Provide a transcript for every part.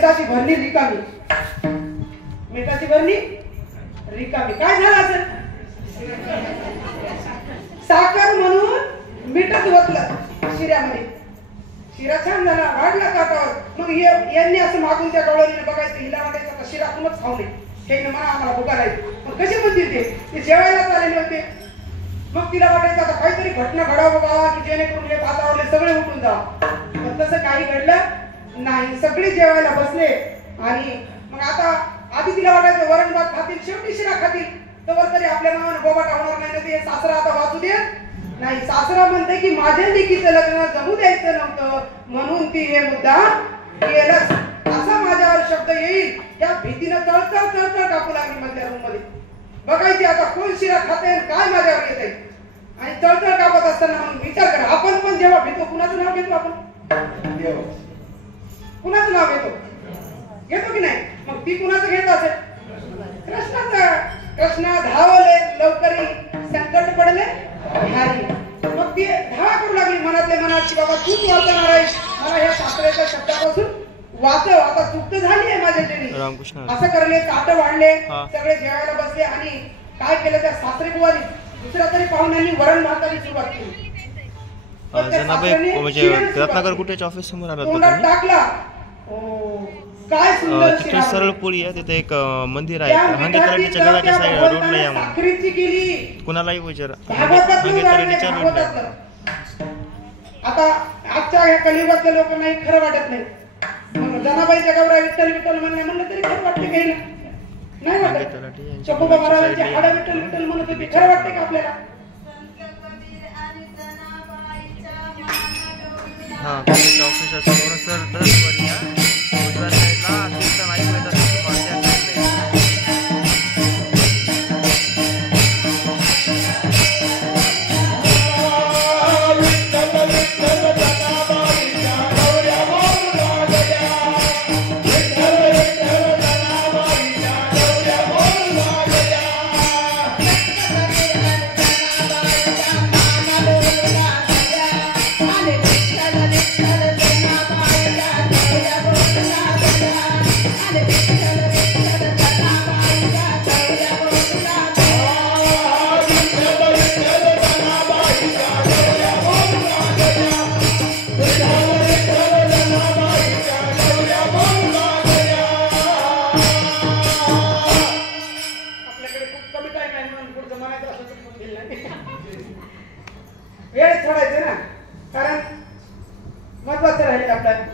मिठाची भरणी रिकामी. मिठाची भरणी रिकामी. काय झालं असेल? साखर म्हणून मीठच ओतलं शिऱ्यामध्ये. शिरा छान झाला, वाढला काटावर. मग यांनी असं मागून त्या गवळणीने बघायचं, हिला वाटायचं का शिरा कुणच खाऊ नये, हे म्हणा आम्हाला भुका राहील. मग कसे म्हणतील ते जेवायला चालले होते. मग तिला वाटायचं आता काहीतरी घटना घडावं बघा की जेणेकरून हे भातावरले सगळे उठून जा. पण तसं काही घडलं नाही. सगळे जेवायला बसले आणि मग आता आधी तिला वाटायचं वरण भात खातील, शेवटी शिरा खातील, तर तरी आपल्या नावाने बोबाटा होणार नाही. तर ते सासरा आता वाचू दे नाही. सासरा म्हणते की माझ्या लेकीचं लग्न जमू द्यायचं नव्हतं म्हणून ती हे मुद्दा केलंच. असा माझ्यावर शब्द येईल त्या भीतीनं तळतळ तळतळ कापू लागली मधल्या रूम मध्ये. बघायची आता कोण शिरा खाते काय माझ्यावर येत आहे. आणि तळतळ कापत असताना म्हणून विचार करा, आपण पण जेव्हा भीतो कुणाचं नाव घेतो? आपण कुणाचं नाव घेतो की नाही? मग ती कुणाचं घेत असेल? कृष्णाचं. कृष्ण धावले लवकरी संकट पडले हारी. मग ती धावा करू लागली मनातले मनात की बाबा तूच वाचणार आहेस, मला ह्या सासऱ्याच्या शब्दापासून वाचव. आता चूक झाली आहे माझ्याच्याने. असं करले, ताट वाढले, सगळे जेवायला बसले. आणि काय केलं त्या सासरे बुवानी दुसऱ्या तरी पाहुण्यांनी वरण भाताची सुरुवात केली. रत्नाकर कुठेच्या ऑफिस समोर आला होता टाकला. काय सुंदर तिथे सरळ पुढे आहे, तिथे एक मंदिर आहे. हांगे तलाठीच्या घराच्या साईड रोडला या. साखरेची केली. कुणालाही विचार हांगे तलाठीच्या रोडला. आता आजच्या ह्या कलियुगातल्या लोकांना खरं वाटत नाही. जनाबाईच्या गौरा विठ्ठल विठ्ठल म्हणलं तरी खरं वाटते काही नाही वाटत. चकोबा महाराजांची हाडं विठ्ठल विठ्ठल म्हणत होती, खरं वाटते का आपल्याला? हा ऑफिसच्या समोर सर ट्रस्टवर या उजव्या साईडला कीर्तन ऐकू येतात. वेळ सोडायचं ना, कारण महत्वाचं राहील आपल्याला.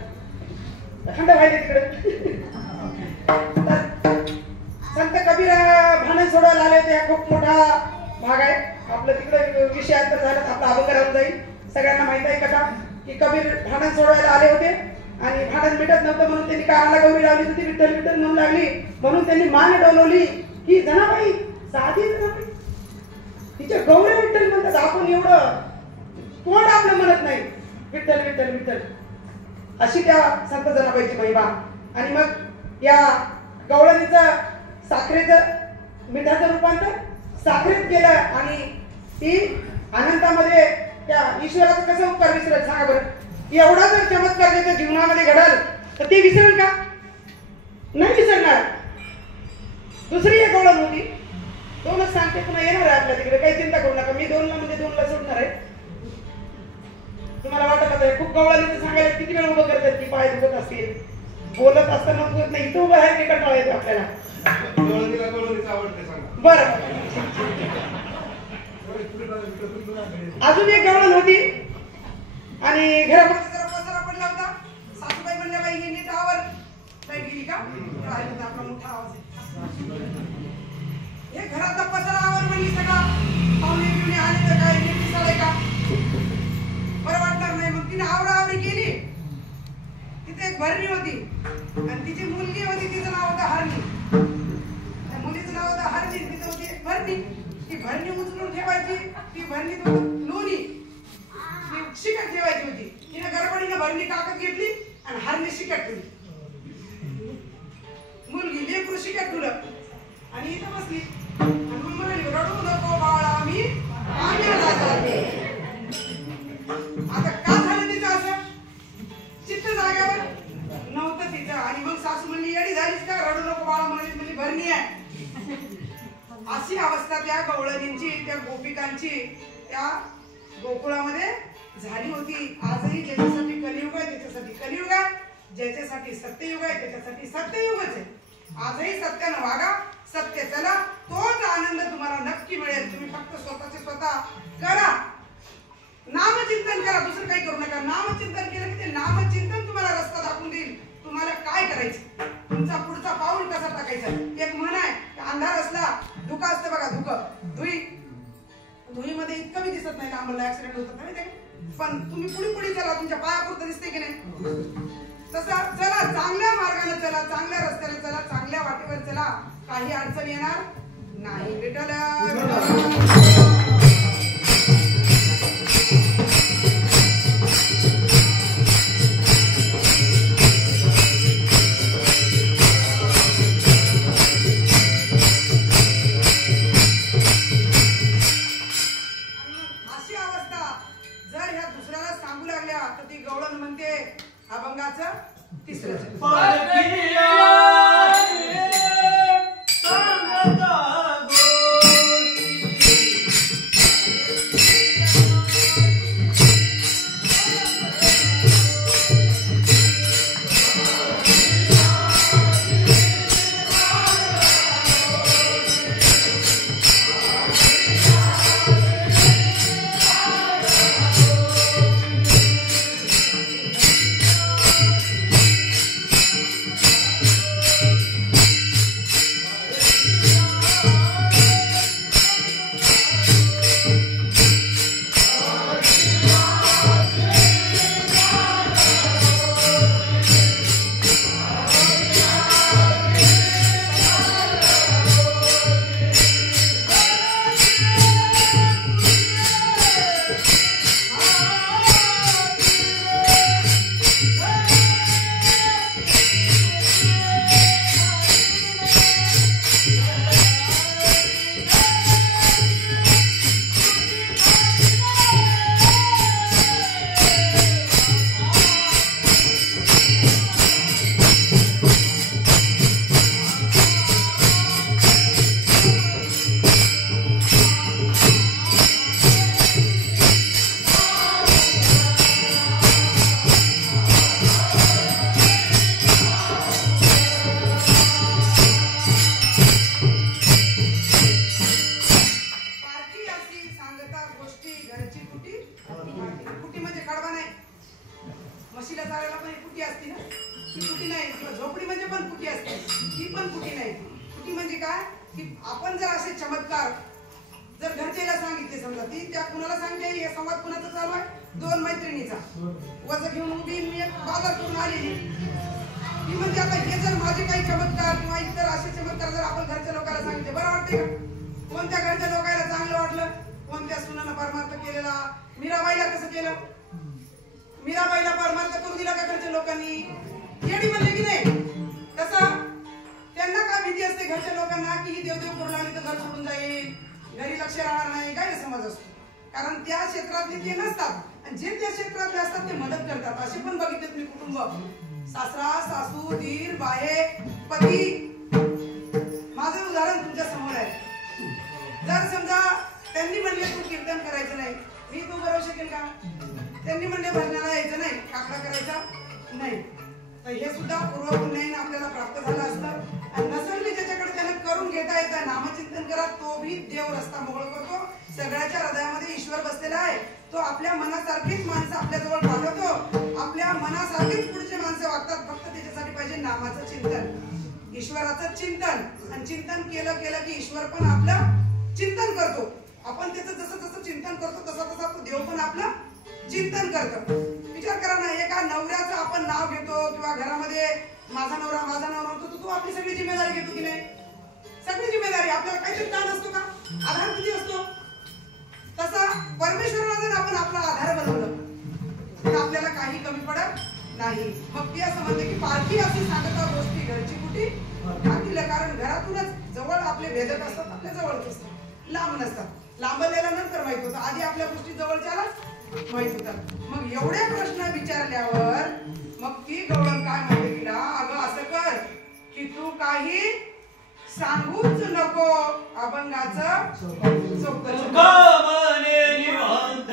थंड व्हायला तिकडे. संत कबीर भांडण सोडवायला आले होते. खूप मोठा भाग आहे आपलं. तिकडे विषयांतर झालं, आपला अभंग राहून जाईल. सगळ्यांना माहित आहे कथा की कबीर भांडण सोडवायला आले होते आणि भांडण मिटत नव्हतं म्हणून त्यांनी कानाला गौरी लावली होती. विठ्ठल विठ्ठल म्हणू लागली म्हणून त्यांनी मान डोलवली की जनाबाई साधी जनाबाई तिच्या गौरी विठ्ठल म्हणतात. आपण एवढं कोण आपलं म्हणत नाही विठ्ठल विठ्ठल विठ्ठल. अशी त्या संत जनाबाईची महिमा. आणि मग या गवळणीचं साखरेचं मिठाचं रूपांतर साखरेत केलं आणि ती आनंदामध्ये त्या ईश्वराचं कसं उपकार विसरत सांगा बरं. एवढा जर चमत्कार त्याच्या जीवनामध्ये घडल तर ते विसरेल का? नाही विसरणार. दुसरी एक गवळण होती. दोनच सांगते, पुन्हा येणार आहे आपल्या तिकडे, काही चिंता करू नका. मी 2ला म्हणजे 2ला सोडणार आहे. तुम्हाला वाटत आता खूप गवळणीचं सांगायला किती वेळ उभं करतात की पाय दुखत असतील, बोलत असताना दुखत नाही. इथं उभं आहे की कंटाळा येतो आपल्याला. बरं, अजून एक गवळण होती आणि घरामध्ये जरा पसारा पडला होता. सासूबाई म्हणल्या बाई हे नीट आवर. नाही गेली का? आपला मोठा आवाज आहे. हे घराचा पसारा आवर म्हणली. सगळा पाहुणे बिवणे आले तर काय नीट दिसायला का? बरं वाटणार नाही. मग तिने आवराआवरी केली. तिथे एक भरणी होती आणि तिची मुलगी होती. तिचं नाव होतं हरणी. त्या मुलीचं नाव होतं हरणी. तिचं होती एक भरणी. ती भरणी उचलून ठेवायची. ती भरणी लोणी शिकत ठेवायची होती. तिने गडबडीने भरणी टाकत घेतली आणि हरणी शिकत ठेवली. मुलगी लेकरू शिकत ठेवलं आणि इथं बसली आणि मग म्हणाली रडू नको बाळा मी पाण्याला जाते. आता का झालं तिचं असं? चित्त जाग्यावर नव्हतं तिचं. आणि मग सासू बरणी आहे. अशी अवस्था त्या गवळणींची, त्या गोपिकांची त्या गोकुळामध्ये झाली होती. आजही ज्याच्यासाठी कलियुग आहे त्याच्यासाठी कलियुग आहे, ज्याच्यासाठी सत्ययुग आहे त्याच्यासाठी सत्ययुगच आहे. आजही सत्यानं वागा, सत्य चला, तोच आनंद तुम्हाला नक्की मिळेल. तुम्ही फक्त स्वतःचे स्वतः करा, नामचिंतन करा, दुसरं काही करू नका. नामचिंतन केलं की ते नामचिंतन तुम्हाला रस्ता दाखवून देईल, तुम्हाला काय करायचं, तुमचा पुढचा पाऊल कसा टाकायचा. एक म्हण आहे, अंधार असला धुका असतं बघा, धुईमध्ये इतकं मी दिसत नाही, आम्हाला ऍक्सिडेंट होतात माहिती आहे, पण तुम्ही पुढे चला, तुमच्या पायापुरतं दिसते की नाही. तसं चला, चांगल्या मार्गाने चला, चांगल्या रस्त्याने चला, चांगल्या वाटेवर चला, काही अडचण येणार नाही. विठ्ठल मीराबाईला परमार्थ करू दिला का घरच्या लोकांनी? येडी म्हणले की नाही? तसं त्यांना काय भीती असते घरच्या लोकांना की ही देवदेव करू लागली तर घर सोडून जाईल, घरी लक्ष राहणार नाही, गैरसमज असतो. कारण त्या क्षेत्रातले ते नसतात आणि जे त्या क्षेत्रातले असतात ते मदत करतात. असे पण बघितले तुम्ही कुटुंब, सासरा सासू दीर बाहे पती. माझं उदाहरण तुमच्या समोर आहे. जर समजा त्यांनी म्हणले तू कीर्तन करायचं नाही, मी तू करू शकेल का? त्यांनी म्हणले भजनाला यायचं नाही, काकडा करायचा नाही, तर हे सुद्धा पूर्व पुण्याने आपल्याला प्राप्त झालं असतं. आणि नसेल मी ज्याच्याकडे त्यांना करून घेता येतं नामचिंतन करा, तो भी देव रस्ता मोकळ करतो. सगळ्याच्या हृदयामध्ये ईश्वर बसलेला आहे. तो आपल्या मनासारखीच माणसं आपल्या जवळ पाठवतो, आपल्या मनासारखीच पुढचे माणसं वागतात. फक्त त्याच्यासाठी पाहिजे नामाचं चिंतन, ईश्वराचं चिंतन. आणि चिंतन केलं केलं की ईश्वर पण आपलं चिंतन करतो. आपण त्याचं जसं जसं चिंतन करतो तसा तसा तो देव पण आपलं चिंतन करतो. विचार करा ना, एका नवऱ्याचं आपण नाव घेतो किंवा घरामध्ये माझा नवरा होतो, तर तू आपली सगळी जिम्मेदारी घेतो की नाही? सगळी जिम्मेदारी आपल्याला काहीतरी ताण असतो का? आधार किती असतो? तसा परमेश्वराला जर आपण आपला आधार बनवलं तर आपल्याला काही कमी पडत नाही. मग ती असं म्हणते की पारखी अशी सांगता गोष्टी घरची कुठी ठाकील. कारण घरातूनच जवळ आपले भेदक असतात, आपल्या जवळच असतात, लांब नसतात. लांबलेला नंतर माहित होतं, आधी आपल्या गोष्टी जवळच्यालाच माहित होतात. मग एवढे प्रश्न विचारल्यावर मग ती गवळण काय म्हणते तिला, अगं असं कर की तू काही सांगूच नको अभंगाचं चोख तुका म्हणे निवांत